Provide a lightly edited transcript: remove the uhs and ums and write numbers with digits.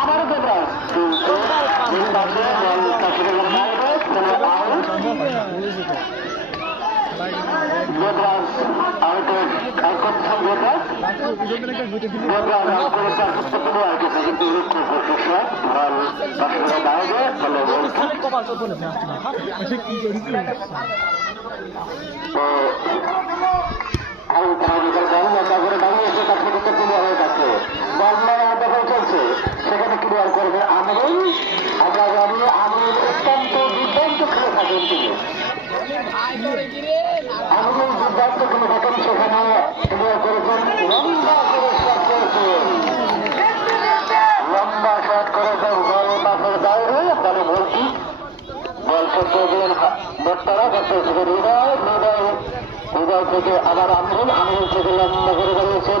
আবারও দেবরাজ দেবরাজ আউটের করছেন দেবরাজ আর কিছু কিন্তু বাইরে সেখানে ক্লিয়ার করবে আমরুল। আমরা জানি আমরুল অত্যন্ত দুর্দান্ত খেলে থাকেন তিনি। আমরুল দুর্দান্ত খেলে থাকেন, সেখানে ক্লিয়ার করেছেন, লম্বা করে শট করেছেন, লম্বা শট করেছেন গোল পাশের বাইরে। তাহলে বলছি বল করতে দিলেন বক্তারা করতে হৃদয় হৃদয় হৃদয় থেকে আবার আমরুল, আমরুল থেকে লম্বা করে গেলেছেন